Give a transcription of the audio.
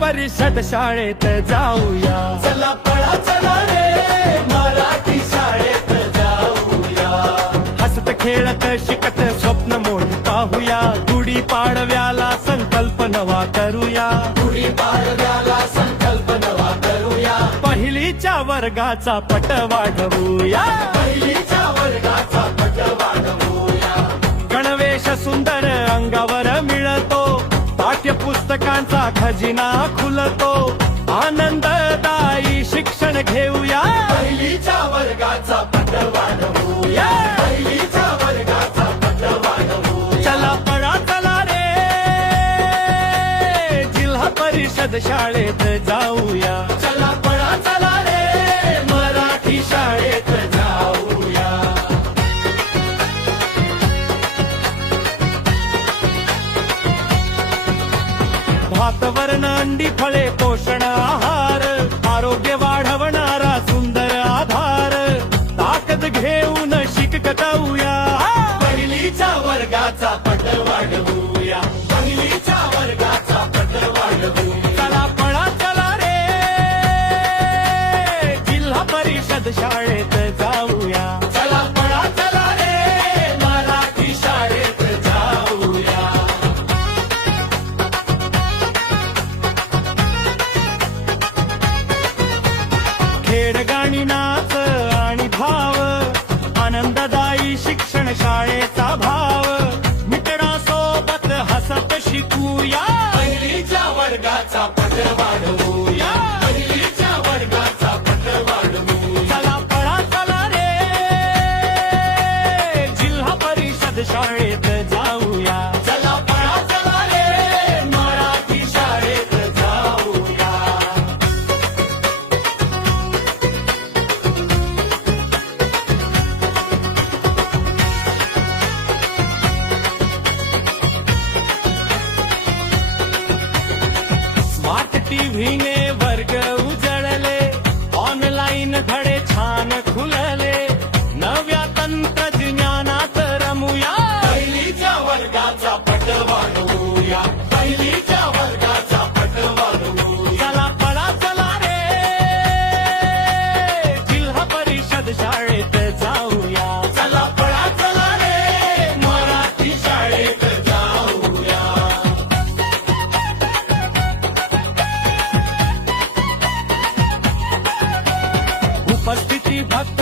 परिषद शाळेत जाऊया. चला पळा चला रे मराठी शाळेत जाऊया. हसत खेळत शिकत स्वप्न मोठी पाहूया. गुढी पाडव्याला संकल्प नवा करूया. गुढी पाडव्याला संकल्प नवा करूया. पहिलीच्या वर्गाचा पट वाढवूया. पहिलीच्या वर्गाचा पट वाढवूया. गणवेश सुंदर अंगावर मिळतो. पाठ्यपुस्तकांचा खजिना खुलतो. आनंददायी शिक्षण घेऊया. पहिलीच्या वर्गाचा पट वाढवूया. पहिलीच्या वर्गाचा पट वाढवूया. चला पळा चला रे जिल्हा परिषद शाळेत जाऊया. चला पळा चला रे मराठी शाळेत जाऊया. भात वर्ण अंडी फळे पोषण आहार. आरोग्य वाढवणारा सुंदर आधार. ताकद घेऊन शिकवूया. पहिलीच्या वर्गाचा पट वाढवूया. पहिलीच्या वर्गाचा पट वाढवूया. चला पळा चला रे जिल्हा परिषद शाळेत जाऊया. चला पळा चला रे मराठी शाळेत जाऊया. खेळ गाणी नाच आणि भाव. आनंददायी शिक्षण शाळेचा भाव. मित्रांसोबत हसत शिकूया. पहिलीच्या वर्गाचा पट वाढवूया. पहिलीच्या वर्गाचा पट वाढवूया. चला पळा चला रे जिल्हा परिषद शाळेत जाऊया. चला पळा चला रे मराठी शाळेत जाऊया. स्मार्ट टीव्हीने वर्ग उजळले. ऑनलाईन धडे छान खुलले. नव्या तंत्रज्ञानात रमूया. पहिलीच्या वर्गाचा पट वाढवूया. पहिलीच्या वर्गाचा पट वाढवूया. चला पळा चला रे जिल्हा परिषद शाळेत जाऊया. चला पळा चला रे मराठी शाळेत जाऊया. उपस्थिती भक्त